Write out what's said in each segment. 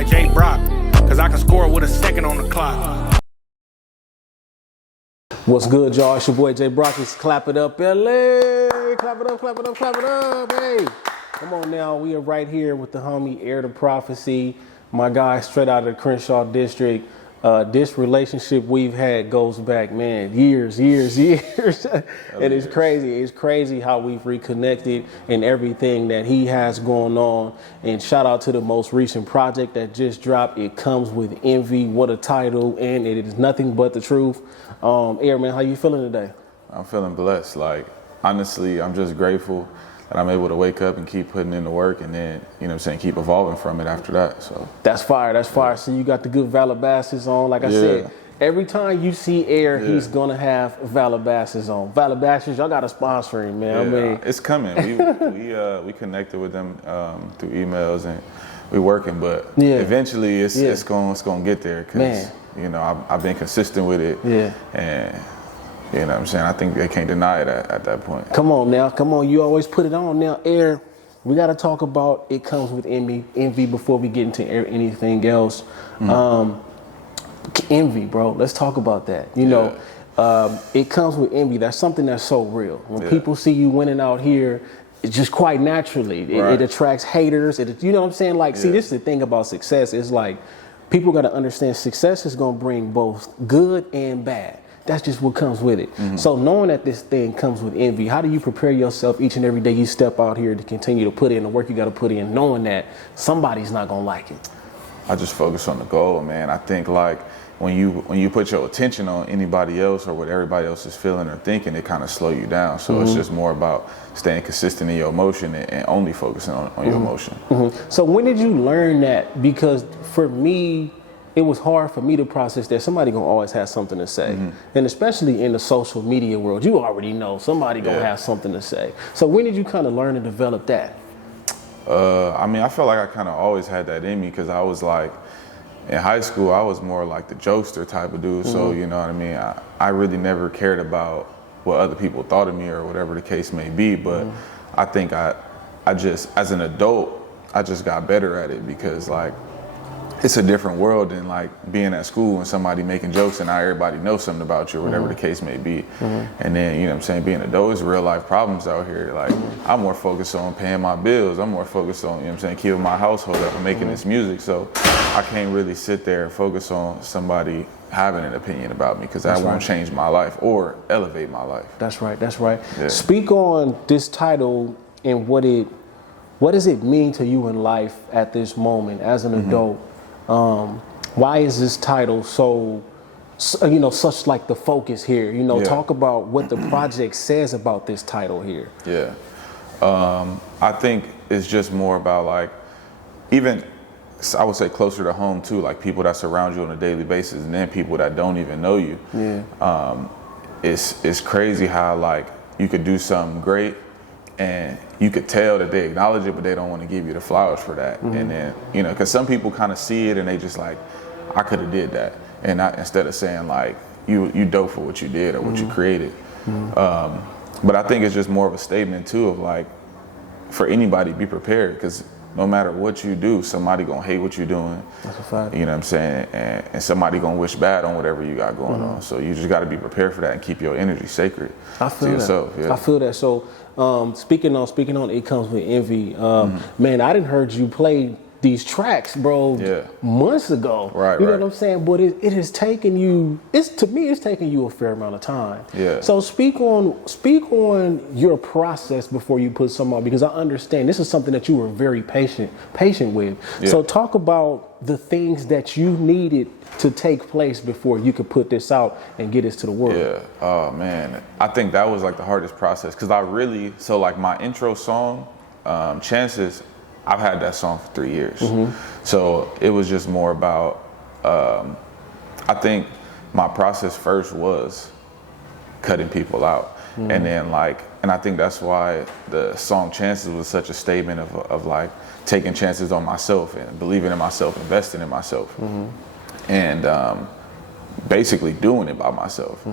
like J.Brock, cause I can score with a second on the clock. What's good, y'all? It's your boy J.Brock. It's Clapitup LA. Clap it up, clap it up, clap it up. Hey, come on now. We are right here with the homie Heir to Prophecy, my guy straight out of the Crenshaw district. This relationship we've had goes back, man, years. And it's crazy. It's crazy how we've reconnected and everything that he has going on. And shout out to the most recent project that just dropped. It Comes With Envy. What a title. And it is nothing but the truth. Heir, man, how you feeling today? I'm feeling blessed. Like, honestly, I'm just grateful that I'm able to wake up and keep putting in the work, and then, you know what I'm saying, keep evolving from it after that. So that's fire. That's fire. So you got the good Valabasses on. Like I said, every time you see Heir, he's gonna have Valabasses on. Valabasses, y'all got to sponsor him, man. I mean, it's coming. We connected with them through emails, and we're working. But eventually, it's gonna get there, because you know I've been consistent with it. And you know what I'm saying? I think they can't deny it at that point. Come on now, come on. You always put it on. Now, Heir, we got to talk about It Comes With Envy before we get into anything else. Envy, bro. Let's talk about that. You know, It Comes With Envy. That's something that's so real. When people see you winning out here, it's just quite naturally. It attracts haters. You know what I'm saying? Like, see, this is the thing about success. It's like, people got to understand success is going to bring both good and bad. That's just what comes with it. So knowing that this thing comes with envy, how do you prepare yourself each and every day you step out here to continue to put in the work you got to put in, knowing that somebody's not going to like it? I just focus on the goal, man. I think, like, when you put your attention on anybody else or what everybody else is feeling or thinking, it kind of slow you down. So it's just more about staying consistent in your emotion and only focusing on your emotion. So when did you learn that? Because for me, it was hard for me to process that somebody gonna always have something to say. And especially in the social media world, you already know somebody gonna have something to say. So when did you kind of learn and develop that? I mean, I felt like I kind of always had that in me, because I was like, in high school, I was more like the jokester type of dude. So, you know what I mean? I really never cared about what other people thought of me or whatever the case may be. But I think I just, as an adult, I just got better at it, because, like, it's a different world than, like, being at school and somebody making jokes and now everybody knows something about you or whatever the case may be. And then, you know what I'm saying, being an adult is real life problems out here. Like, I'm more focused on paying my bills. I'm more focused on, you know what I'm saying, keeping my household up and making this music. So I can't really sit there and focus on somebody having an opinion about me, because that won't change my life or elevate my life. That's right, that's right. Speak on this title and what does it mean to you in life at this moment as an adult? Why is this title so, you know, such like the focus here? You know, talk about what the project says about this title here. I think it's just more about, like, even, I would say, closer to home too, like people that surround you on a daily basis, and then people that don't even know you. It's crazy how, like, you could do something great and you could tell that they acknowledge it, but they don't want to give you the flowers for that. And then, you know, because some people kind of see it and they just like, I could have did that. And instead of saying, like, you dope for what you did or what you created. But I think it's just more of a statement too of, like, for anybody, be prepared, because no matter what you do, somebody gonna hate what you're doing. That's a fact. You know what I'm saying? And somebody gonna wish bad on whatever you got going on. So you just got to be prepared for that and keep your energy sacred to yourself. I feel that. So speaking on It Comes With Envy, man, I didn't heard you play these tracks, bro, months ago. You know what I'm saying? But it has taken you, to me, it's taken you a fair amount of time. So speak on your process before you put something out, because I understand this is something that you were very patient with. So talk about the things that you needed to take place before you could put this out and get this to the world. Oh man, I think that was, like, the hardest process, because like, my intro song, Chances, I've had that song for 3 years. So it was just more about, I think my process first was cutting people out. And then, like, and I think that's why the song Chances was such a statement of like, taking chances on myself and believing in myself, investing in myself. And basically doing it by myself.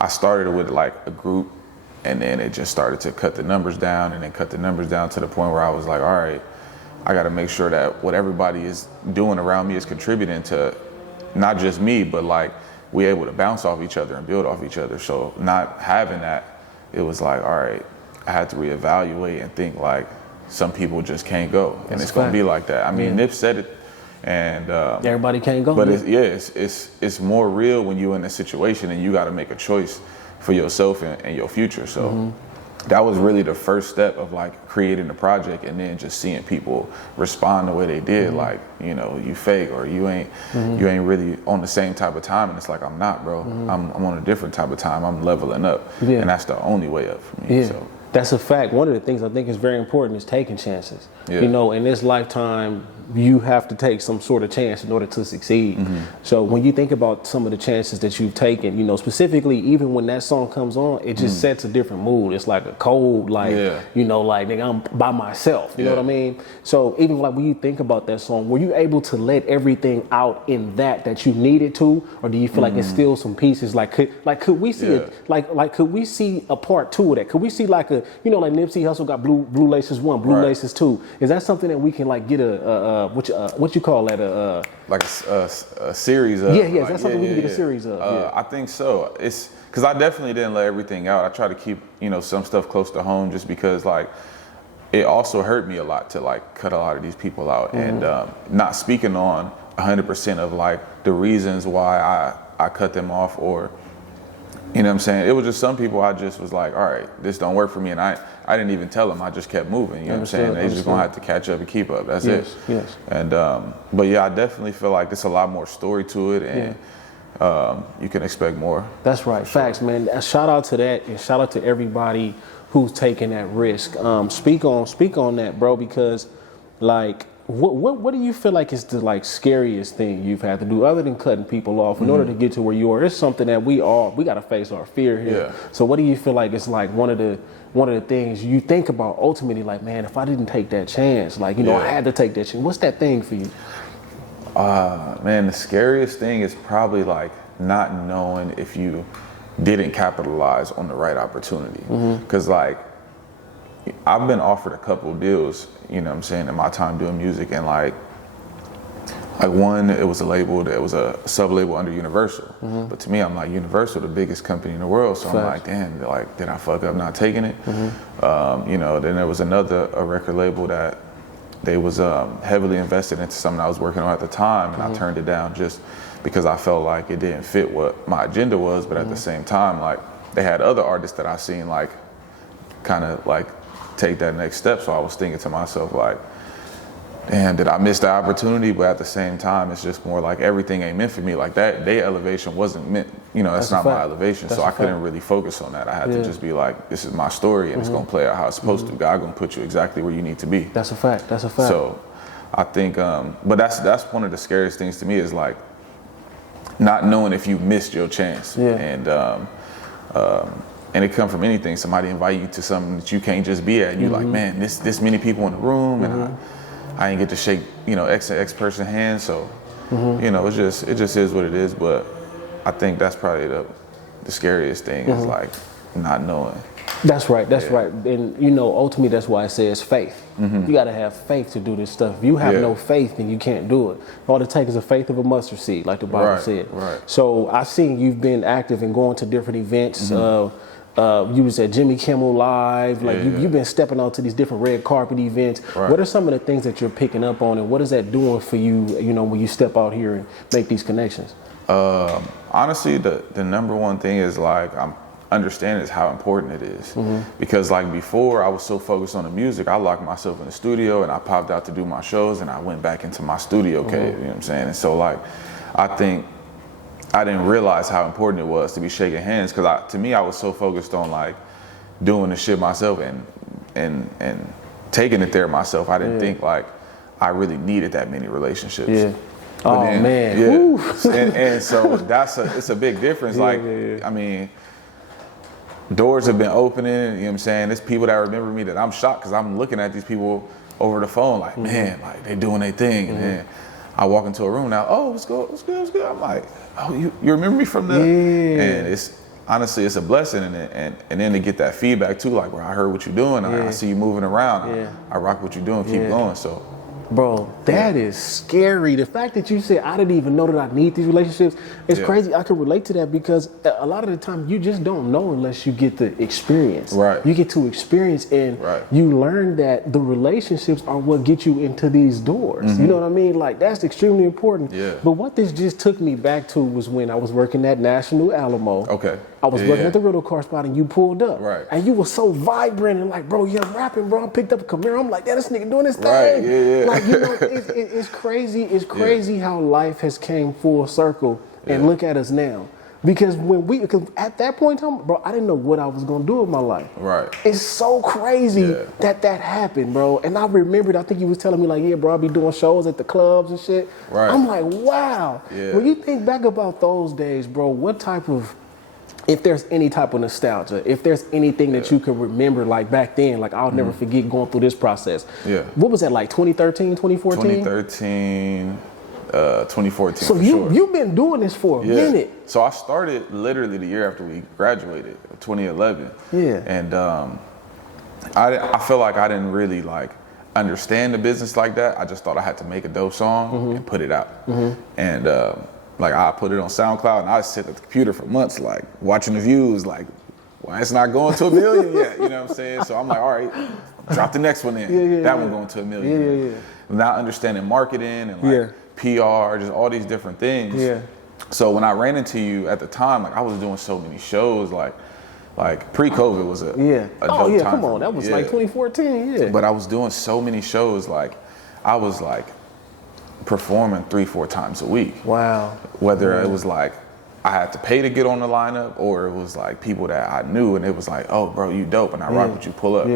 I started with, like, a group, and then it just started to cut the numbers down, and then cut the numbers down to the point where I was like, all right, I got to make sure that what everybody is doing around me is contributing to not just me, but like we able to bounce off each other and build off each other. So not having that, it was like, all right, I had to reevaluate and think like some people just can't go, and it's going to be like that. I mean, Nip said it, and everybody can't go. But it's more real when you're in a situation and you got to make a choice for yourself and your future. So that was really the first step of like creating the project, and then just seeing people respond the way they did. Like, you know, you fake, or you ain't really on the same type of time. And it's like, I'm not, bro. I'm on a different type of time. I'm leveling up, and that's the only way up for me. So that's a fact. One of the things I think is very important is taking chances. Yeah. You know, in this lifetime, you have to take some sort of chance in order to succeed. So when you think about some of the chances that you've taken, you know, specifically, even when that song comes on, it just sets a different mood. It's like a cold, like, you know, like, nigga, I'm by myself. You know what I mean? So even like when you think about that song, were you able to let everything out in that you needed to, or do you feel like it's still some pieces? Like, could we see could we see a part 2 of that? Could we see like a, you know, like Nipsey Hussle got Blue Laces 1, Blue Laces 2. Is that something that we can like get what you call that? Like a series of? Yeah, like, that's something we can get a series of. I think so. It's because I definitely didn't let everything out. I try to keep, you know, some stuff close to home, just because like it also hurt me a lot to like cut a lot of these people out, and not speaking on 100% of like the reasons why I cut them off, or, you know what I'm saying? It was just some people I just was like, all right, this don't work for me. And I didn't even tell them. I just kept moving. You know what I'm saying? They just gonna have to catch up and keep up. That's it. Yes. And but yeah, I definitely feel like there's a lot more story to it, and you can expect more. That's right. Facts, man. Shout out to that, and shout out to everybody who's taking that risk. Speak on that, bro, because like, what do you feel like is the like scariest thing you've had to do, other than cutting people off, in order to get to where you are? It's something that we got to face our fear here. So what do you feel like is like one of the things you think about ultimately, like, man, if I didn't take that chance, like, you know, I had to take that chance. What's that thing for you? Man, the scariest thing is probably like not knowing if you didn't capitalize on the right opportunity. Because like, I've been offered a couple of deals, you know what I'm saying, in my time doing music, and like one, it was a label that was a sub-label under Universal. But to me, I'm like, Universal, the biggest company in the world. So I'm like, damn, like, did I fuck up not taking it? You know, then there was a record label that they was heavily invested into something I was working on at the time, and I turned it down just because I felt like it didn't fit what my agenda was. But at the same time, like, they had other artists that I seen like kind of like take that next step. So I was thinking to myself like, damn, did I miss the opportunity? But at the same time, it's just more like everything ain't meant for me. Like that, their elevation wasn't meant, you know, that's not my elevation. So I couldn't really focus on that. I had to just be like, this is my story, and it's gonna play out how it's supposed to. God gonna put you exactly where you need to be. That's a fact. That's a fact. So I think, but that's one of the scariest things to me, is like not knowing if you missed your chance. And it come from anything. Somebody invite you to something that you can't just be at, and you're like, man, this many people in the room, and I ain't get to shake, you know, X person hand. So, you know, it just is what it is. But I think that's probably the scariest thing, is like not knowing. That's right. That's right. And you know, ultimately, that's why it says faith. You got to have faith to do this stuff. If you have no faith, then you can't do it. All it takes is a faith of a mustard seed, like the Bible said. So I've seen you've been active and going to different events. You was at Jimmy Kimmel Live, like you've been stepping out to these different red carpet events. What are some of the things that you're picking up on, and what is that doing for you, you know, when you step out here and make these connections? Honestly, the number one thing is like, I'm understanding is how important it is. Because like before, I was so focused on the music, I locked myself in the studio and I popped out to do my shows, and I went back into my studio cave, you know what I'm saying? And so like, I think I didn't realize how important it was to be shaking hands, because to me, I was so focused on like doing the shit myself and taking it there myself. I didn't think like I really needed that many relationships. But man. And so it's a big difference. I mean, doors have been opening, you know what I'm saying? There's people that remember me that I'm shocked, because I'm looking at these people over the phone like, man, like they doing their thing. And then I walk into a room now, oh, what's good? I'm like, oh, you remember me from the, and it's honestly, it's a blessing. And then to get that feedback too, like, bro, I heard what you're doing. I see you moving around. I rock what you're doing, keep going. So Bro, that is scary. The fact that you said, I didn't even know that I need these relationships, it's crazy. I can relate to that because a lot of the time you just don't know unless you get the experience. Right. You get to experience and you learn that the relationships are what get you into these doors. You know what I mean? Like, that's extremely important. Yeah. But what this just took me back to was when I was working at National Alamo. Okay. I was working at the rental car spot and you pulled up. Right. And you were so vibrant and like, bro, you're rapping, bro. I picked up a Camaro. I'm like, this nigga doing his thing. Right. Yeah. Like, you know, it's crazy. It's crazy how life has came full circle and look at us now. Because because at that point in time, bro, I didn't know what I was gonna do with my life. Right. It's so crazy that happened, bro. And I remembered, I think you was telling me like, yeah, bro, I'll be doing shows at the clubs and shit. Right. I'm like, wow. Yeah. When you think back about those days, bro, what type of, if there's any type of nostalgia, if there's anything that you can remember like back then, like I'll never forget going through this process. Yeah. What was that, like 2013, 2014? 2013, 2014 so for sure. you've been doing this for a minute. So I started literally the year after we graduated, 2011. Yeah. And I feel like I didn't really like understand the business like that. I just thought I had to make a dope song and put it out. And like I put it on SoundCloud and I sit at the computer for months, like watching the views, like, why it's not going to 1 million yet? You know what I'm saying? So I'm like, all right, drop the next one in. That one going to 1 million. Not understanding marketing and like PR, just all these different things. So when I ran into you at the time, like I was doing so many shows, like pre-COVID was a dope time. Come on, that was like 2014. But I was doing so many shows, like I was like performing 3-4 times a week. Wow. Whether it was like I had to pay to get on the lineup or it was like people that I knew and it was like, oh bro, you dope and I rock with you, pull up.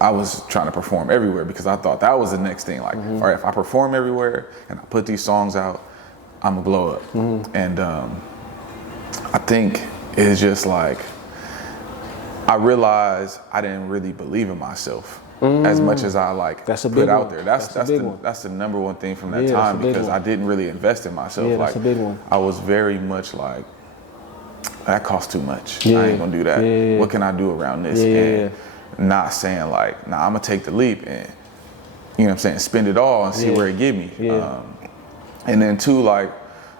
I was trying to perform everywhere because I thought that was the next thing. Like, all right, if I perform everywhere and I put these songs out, I'm gonna blow up. And I think it's just like, I realized I didn't really believe in myself as much as I like put out there. That's the number one thing from that time because I didn't really invest in myself. Like, I was very much like, that costs too much. I ain't gonna do that. What can I do around this? And not saying like, nah, I'm gonna take the leap and, you know what I'm saying, spend it all and see where it give me. And then two, like,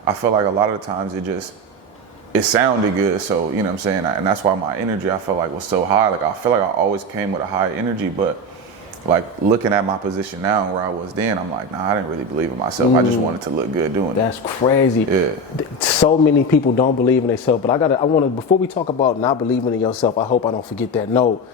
I feel like a lot of the times it sounded good, so, you know what I'm saying, and that's why my energy, I felt like, was so high. Like, I feel like I always came with a high energy, but like looking at my position now and where I was then, I'm like, nah, I didn't really believe in myself. I just wanted to look good doing it. That's crazy. So many people don't believe in themselves, but I want to, before we talk about not believing in yourself, I hope I don't forget that note.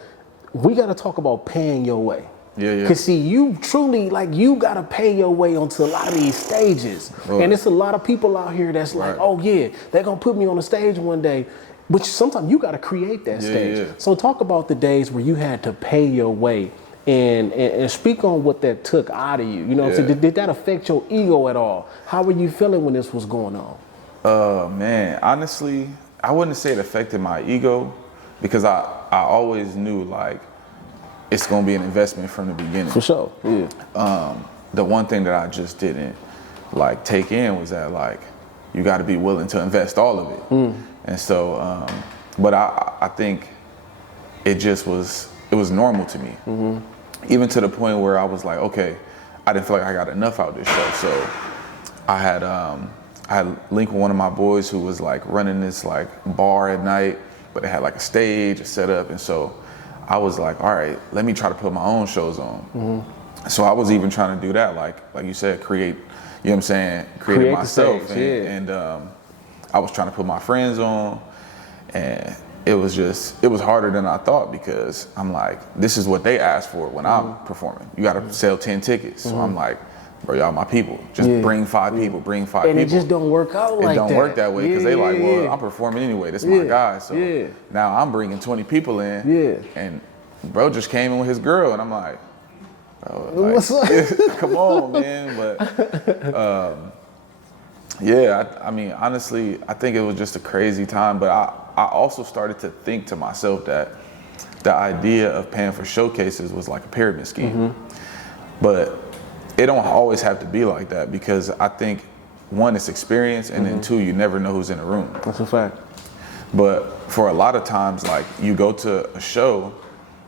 We got to talk about paying your way. Because see, you truly, like, you got to pay your way onto a lot of these stages. And it's a lot of people out here that's like, oh yeah, they're going to put me on a stage one day. Which sometimes you got to create that stage. So talk about the days where you had to pay your way and speak on what that took out of you. You know what I'm saying? Did that affect your ego at all? How were you feeling when this was going on? Man, honestly, I wouldn't say it affected my ego because I always knew like it's gonna be an investment from the beginning. For sure. The one thing that I just didn't like take in was that like you got to be willing to invest all of it. And so, but I think it was normal to me. Even to the point where I was like, okay, I didn't feel like I got enough out of this show. So I had linked with one of my boys who was like running this like bar at night, but it had like a stage, a setup. And so I was like, all right, let me try to put my own shows on. So I was even trying to do that, like you said, create, you know what I'm saying, create myself. Stage, and I was trying to put my friends on, and it was harder than I thought because I'm like, this is what they asked for when I'm performing. You got to sell 10 tickets. So I'm like, bro, y'all my people. Just bring 5 people, bring 5 people. And it just don't work out like that. It don't work that way because they like, well, I'm performing anyway. This is my guy. So now I'm bringing 20 people in. And bro just came in with his girl. And I'm like, bro, like, what's up? Come on, man. But I mean, honestly, I think it was just a crazy time. But I also started to think to myself that the idea of paying for showcases was like a pyramid scheme. But it don't always have to be like that because I think, one, it's experience, and then two, you never know who's in the room. That's a fact. But for a lot of times, like, you go to a show,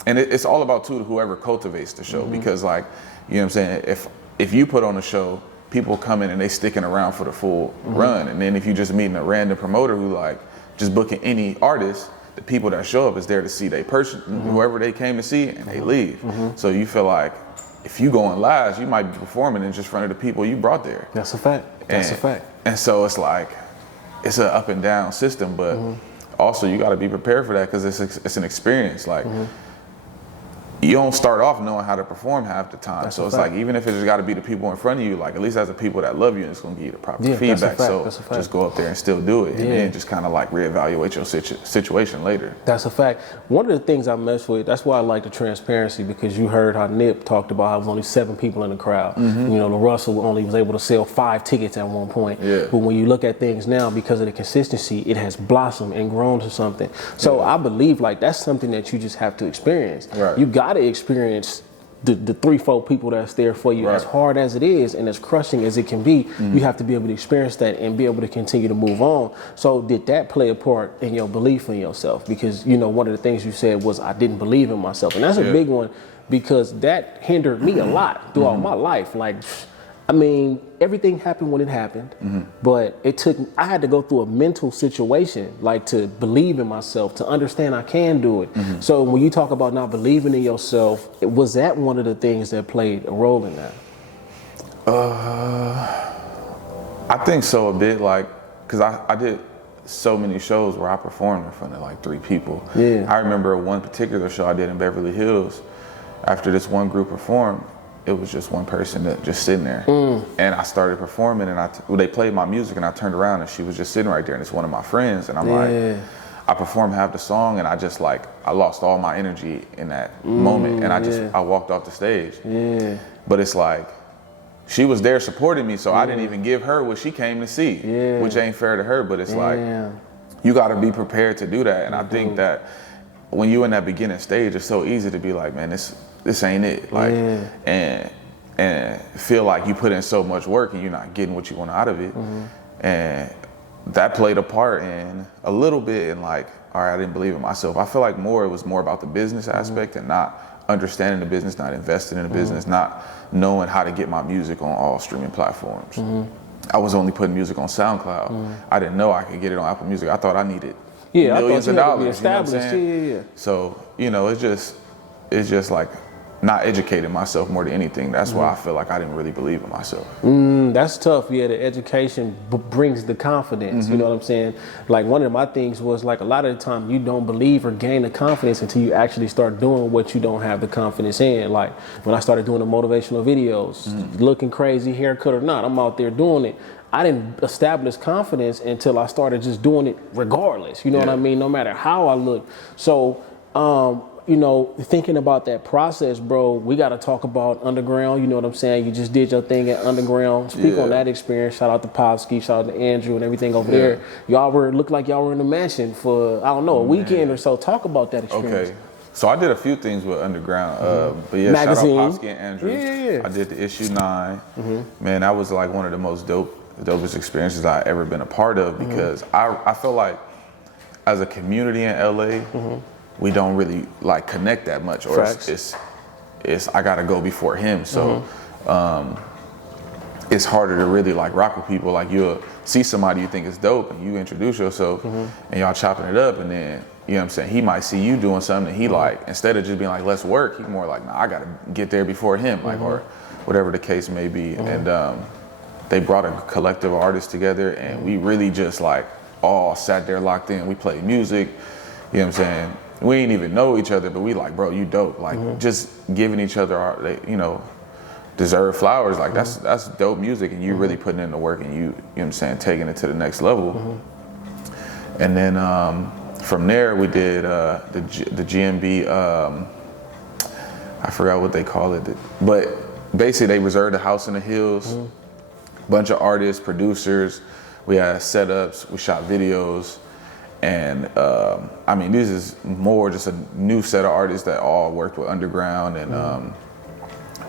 and it's all about, too, whoever cultivates the show because, like, you know what I'm saying, if you put on a show, people come in and they sticking around for the full run. And then if you just meeting a random promoter who like just booking any artist, the people that show up is there to see they person, whoever they came to see, and they leave. So you feel like if you going last, you might be performing in just front of the people you brought there. That's a fact. That's a fact. And so it's like, it's an up and down system, but also you got to be prepared for that because it's an experience. Like, you don't start off knowing how to perform half the time. That's so it's like, even if it just got to be the people in front of you, like at least that's the people that love you and it's going to give you the proper feedback. So just go up there and still do it, and then just kind of like reevaluate your situation later. That's a fact. One of the things I mess with, that's why I like the transparency, because you heard how Nip talked about how there was only 7 people in the crowd. You know, the Russell only was able to sell 5 tickets at one point. But when you look at things now, because of the consistency, it has blossomed and grown to something. So I believe like that's something that you just have to experience. You got to experience the 3-4 people that's there for you. As hard as it is and as crushing as it can be, you have to be able to experience that and be able to continue to move on. So did that play a part in your belief in yourself? Because, you know, one of the things you said was, I didn't believe in myself. And that's a big one, because that hindered me a lot throughout my life. Like, I mean, everything happened when it happened, but I had to go through a mental situation, like to believe in myself, to understand I can do it. So when you talk about not believing in yourself, was that one of the things that played a role in that? I think so a bit, like, cause I did so many shows where I performed in front of like 3 people. I remember one particular show I did in Beverly Hills. After this one group performed, it was just one person that just sitting there, and I started performing, and they played my music, and I turned around, and she was just sitting right there, and it's one of my friends, and I'm like, I performed half the song, and I just like, I lost all my energy in that moment, and I walked off the stage. But it's like, she was there supporting me, so I didn't even give her what she came to see, which ain't fair to her, but it's like, you gotta be prepared to do that, and I think that when you in that beginning stage, it's so easy to be like, man, this ain't it, like, and feel like you put in so much work and you're not getting what you want out of it, and that played a part in a little bit in like, all right, I didn't believe in myself. I feel like it was more about the business aspect and not understanding the business, not investing in the business, not knowing how to get my music on all streaming platforms. I was only putting music on SoundCloud. I didn't know I could get it on Apple Music. I thought I needed millions of dollars. You know what I'm saying? So, you know, it's just like not educating myself more than anything. That's why I feel like I didn't really believe in myself. That's tough. Yeah, the education brings the confidence. You know what I'm saying? Like, one of my things was like, a lot of the time you don't believe or gain the confidence until you actually start doing what you don't have the confidence in. Like when I started doing the motivational videos, looking crazy, haircut or not, I'm out there doing it. I didn't establish confidence until I started just doing it regardless. You know what I mean? No matter how I look. So, you know, thinking about that process, bro, we got to talk about Underground. You know what I'm saying? You just did your thing at Underground. Speak on that experience. Shout out to Popsky, shout out to Andrew and everything over there. Y'all looked like y'all were in the mansion for, I don't know, a weekend or so. Talk about that experience. Okay. So I did a few things with Underground, but yeah, Magazine. shout out Popsky and Andrew. I did the issue 9. Man, that was like one of the most dopest experiences I ever been a part of, because I feel like as a community in LA, we don't really like connect that much, or it's I gotta go before him. So it's harder to really like rock with people. Like, you'll see somebody you think is dope and you introduce yourself and y'all chopping it up, and then, you know what I'm saying, he might see you doing something that he like, instead of just being like, let's work, he's more like, nah, I gotta get there before him, like, or whatever the case may be. And they brought a collective of artists together, and we really just like all sat there locked in. We played music, you know what I'm saying? We ain't even know each other, but we like, bro, you dope. Like, just giving each other our, you know, deserved flowers. Like, that's dope music, and you really putting in the work, and you know what I'm saying, taking it to the next level. And then from there, we did the GMB, I forgot what they call it, but basically they reserved the house in the hills, bunch of artists, producers, we had setups, we shot videos. And I mean, this is more just a new set of artists that all worked with Underground, and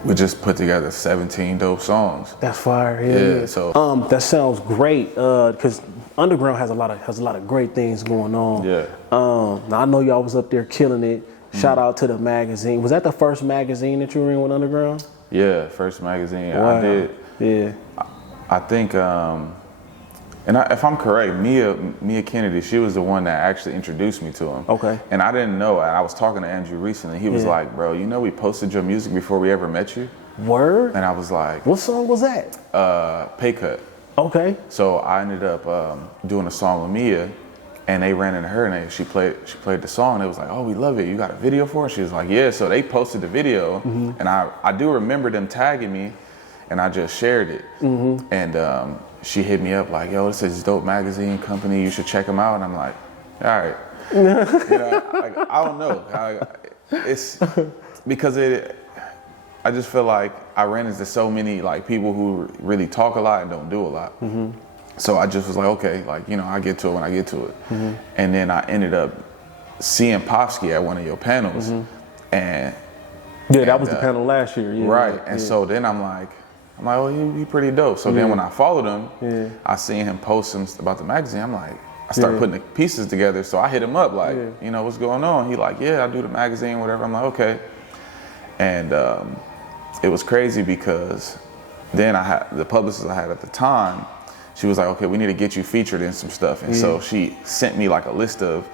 we just put together 17 dope songs. That's fire. Yeah. So that sounds great, because Underground has a lot of great things going on. Now I know y'all was up there killing it. Shout out to the magazine. Was that the first magazine that you were in with Underground? Yeah, first magazine. Wow. I did. Yeah. I think, if I'm correct, Mia Kennedy, she was the one that actually introduced me to him. Okay. And I didn't know. I was talking to Andrew recently. He was like, bro, you know we posted your music before we ever met you? Word? And I was like, What song was that? Pay Cut. Okay. So I ended up doing a song with Mia, and they ran into her, and she played the song. And it was like, oh, we love it. You got a video for it? She was like, yeah. So they posted the video, and I do remember them tagging me, and I just shared it. And she hit me up like, yo, this is Dope Magazine Company. You should check them out. And I'm like, all right. You know, like, I don't know. It's because I just feel like I ran into so many like people who really talk a lot and don't do a lot. So I just was like, okay, like, you know, I get to it when I get to it. And then I ended up seeing Popsky at one of your panels. And that was the panel last year. Yeah, right. And so then I'm like, oh, he pretty dope. So then when I followed him, I seen him post some about the magazine. I'm like, I started putting the pieces together. So I hit him up like, you know, what's going on? He like, yeah, I do the magazine, whatever. I'm like, okay. And it was crazy because then I had the publicist I had at the time. She was like, okay, we need to get you featured in some stuff. And so she sent me like a list of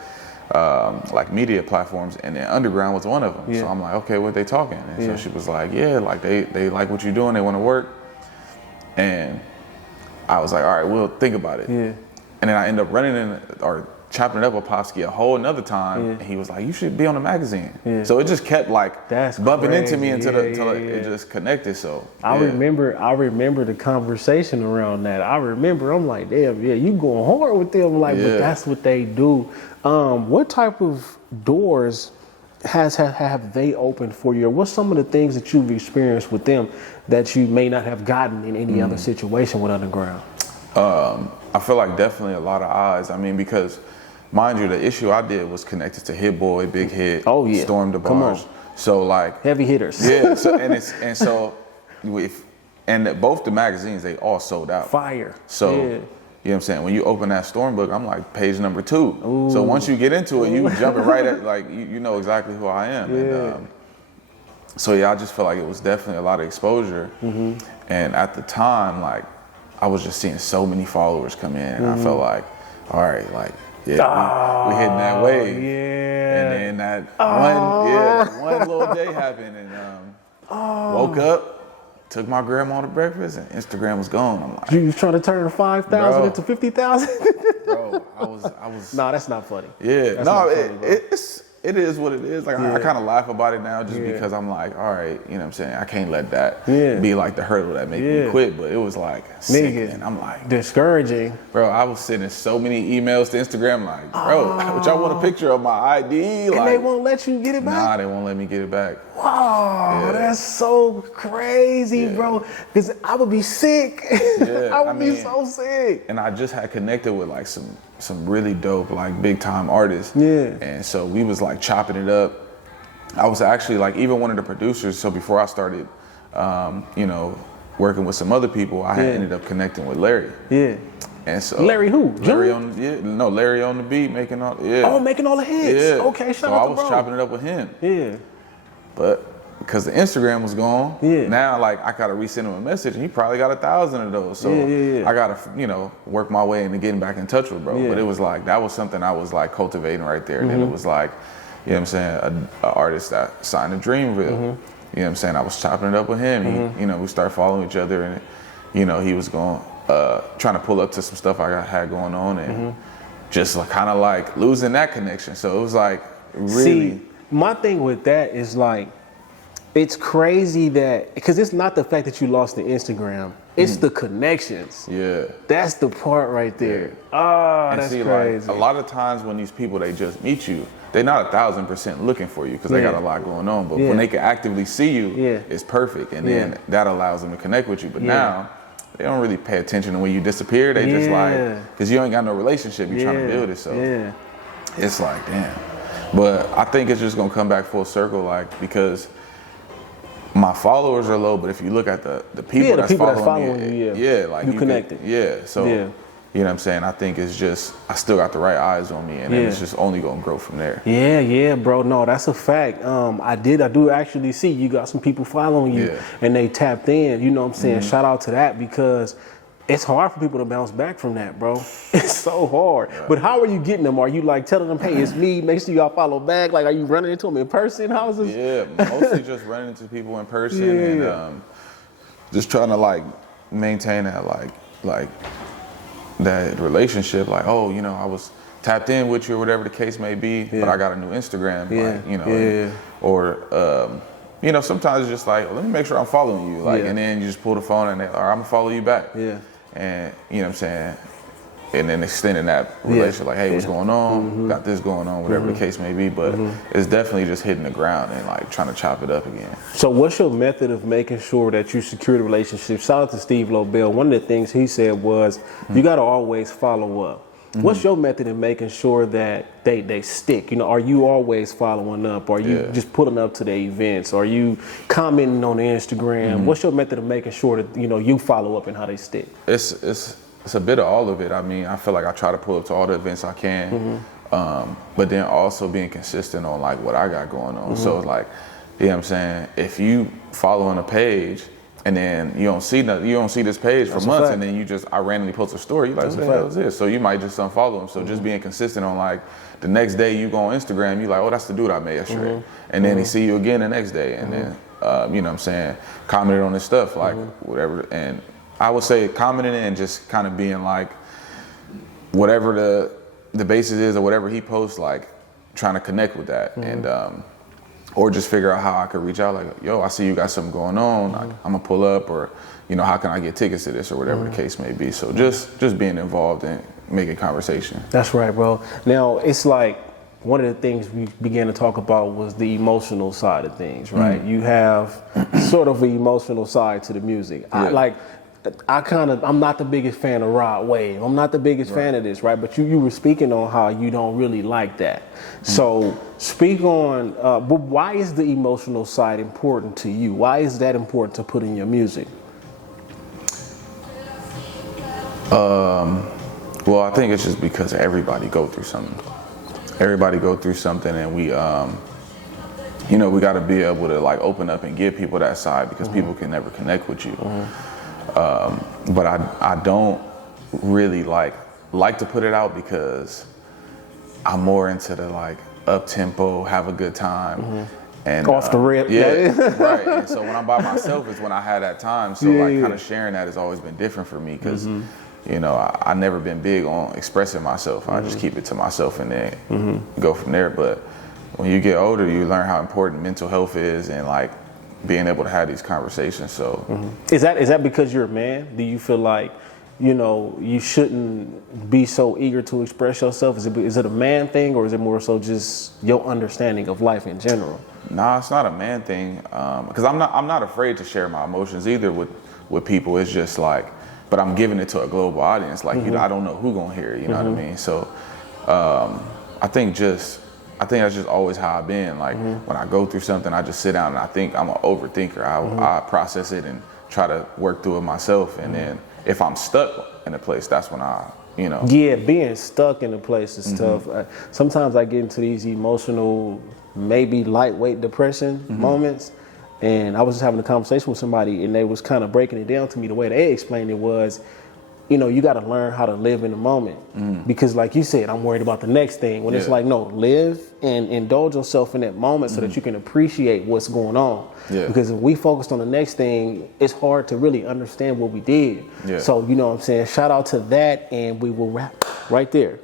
like media platforms, and then Underground was one of them. So I'm like, okay, what they talking? And so she was like, yeah, like they like what you're doing, they want to work. And I was like, all right, we'll think about it. And then I ended up running in or chopping it up with Popsky a whole another time, and he was like, you should be on the magazine. So it just kept like bumping into me until it just connected. So I remember the conversation around that. I'm like, damn, you going hard with them, like, but that's what they do. What type of doors have they opened for you? Or what's some of the things that you've experienced with them that you may not have gotten in any other situation with Underground? I feel like definitely a lot of eyes. I mean, because mind you, the issue I did was connected to Hit Boy, Big Hit, Storm the Bars. So like heavy hitters. Yeah. So both the magazines, they all sold out. Fire. So you know what I'm saying? When you open that Storm book, I'm like page number 2. Ooh. So once you get into it, you jumping right at like you know exactly who I am. And so I just feel like it was definitely a lot of exposure. And at the time, like I was just seeing so many followers come in, and I felt like, all right, like we hitting that wave. And then that one little day happened, and woke up, took my grandma to breakfast, and Instagram was gone. I'm like, you was trying to turn 5,000 into 50,000? Bro, I was. Nah, that's not funny. Yeah, it is what it is. Like I kind of laugh about it now just because I'm like, all right, you know what I'm saying? I can't let that be like the hurdle that make me quit. But it was like sickening. I'm like discouraging. Bro, I was sending so many emails to Instagram like, bro, but y'all want a picture of my ID? And like, they won't let you get it back? Nah, they won't let me get it back. Wow, that's so crazy, bro. Because I would be sick. I would be so sick. And I just had connected with like some really dope, like big time artists. And so we was like chopping it up. I was actually like even one of the producers. So before I started, you know, working with some other people, I had ended up connecting with Larry. And so Larry who? Larry Larry on the beat, making all making all the hits. Okay, shout out to bro. So I was chopping it up with him. But because the Instagram was gone, now like I gotta resend him a message, and he probably got 1,000 of those. So I gotta, you know, work my way into getting back in touch with bro. But it was like that was something I was like cultivating right there. And then it was like, you know what I'm saying, an artist that signed to Dreamville. You know what I'm saying? I was chopping it up with him. He, you know, we started following each other, and you know, he was going trying to pull up to some stuff I had going on, and just like kind of like losing that connection. So it was like really. See, my thing with that is like, it's crazy that, because it's not the fact that you lost the Instagram, it's the connections. That's the part right there. That's crazy. Like, a lot of times when these people, they just meet you, they're not 1,000% looking for you because they got a lot going on. But when they can actively see you, it's perfect. And then that allows them to connect with you. But now, they don't really pay attention to when you disappear. They just like, because you ain't got no relationship, you're trying to build it. So it's like, damn. But I think it's just gonna come back full circle, like, because my followers are low, but if you look at the people, that's following you, like you connected. So you know what I'm saying, I think it's just, I still got the right eyes on me, and then it's just only gonna grow from there. Yeah, bro. No, that's a fact. I do actually see you got some people following you and they tapped in, you know what I'm saying? Shout out to that, because it's hard for people to bounce back from that, bro. It's so hard. Yeah. But how are you getting them? Are you like telling them, hey, it's me, make sure y'all follow back? Like, are you running into them in person? How is this? Yeah, mostly just running into people in person and just trying to like maintain that like that relationship. Like, oh, you know, I was tapped in with you or whatever the case may be, but I got a new Instagram, like, you know, or you know, sometimes it's just like, let me make sure I'm following you, like, and then you just pull the phone and I'm gonna follow you back. And you know what I'm saying? And then extending that relationship, like, hey, what's going on? Got this going on, whatever the case may be. But it's definitely just hitting the ground and like trying to chop it up again. So what's your method of making sure that you secure the relationship? Shout out to Steve Lobel. One of the things he said was, you gotta always follow up. What's your method in making sure that they stick? You know, are you always following up? Are you just pulling up to the events? Are you commenting on the Instagram? What's your method of making sure that, you know, you follow up and how they stick? It's a bit of all of it. I mean, I feel like I try to pull up to all the events I can, but then also being consistent on like what I got going on. So like, you know what I'm saying? If you follow on a page and then you don't see this page for months, and then I randomly post a story, you're like, what the hell is this? So you might just unfollow them. So just being consistent on like the next day you go on Instagram, you like, oh, that's the dude I met yesterday. And then he see you again the next day, and then you know what I'm saying, commented on his stuff, like whatever. And I would say commenting and just kind of being like, whatever the basis is or whatever he posts, like trying to connect with that. And or just figure out how I could reach out, like, yo, I see you got something going on, like, I'm gonna pull up, or, you know, how can I get tickets to this, or whatever the case may be. So just being involved and making conversation. That's right, bro. Now, it's like, one of the things we began to talk about was the emotional side of things, right? You have sort of an emotional side to the music. I'm not the biggest fan of Rod Wave. I'm not the biggest fan of this, right? But you were speaking on how you don't really like that. So speak on, but why is the emotional side important to you? Why is that important to put in your music? Well, I think it's just because everybody go through something. Everybody go through something, and we, you know, we got to be able to like open up and give people that side, because people can never connect with you. But I don't really like to put it out, because I'm more into the like up tempo, have a good time, and off the rip. Right. And so when I'm by myself is when I had that time. So like kind of sharing that has always been different for me, because you know, I never been big on expressing myself. I just keep it to myself and then go from there. But when you get older, you learn how important mental health is, and like being able to have these conversations. So is that because you're a man? Do you feel like, you know, you shouldn't be so eager to express yourself? Is it a man thing, or is it more so just your understanding of life in general? Nah, it's not a man thing, because I'm not afraid to share my emotions either with people. It's just like, but I'm giving it to a global audience. Like, you know, I don't know who gonna hear it, you know what I mean? So I think that's just always how I've been. Like when I go through something, I just sit down and I think. I'm an overthinker. I process it and try to work through it myself. And then if I'm stuck in a place, that's when I, you know. Yeah, being stuck in a place is tough. Sometimes I get into these emotional, maybe lightweight depression moments. And I was just having a conversation with somebody, and they was kind of breaking it down to me. The way they explained it was, you know, you got to learn how to live in the moment, because like you said, I'm worried about the next thing. When it's like, no, live and indulge yourself in that moment so that you can appreciate what's going on. Because if we focused on the next thing, it's hard to really understand what we did. So, you know what I'm saying? Shout out to that, and we will wrap right there.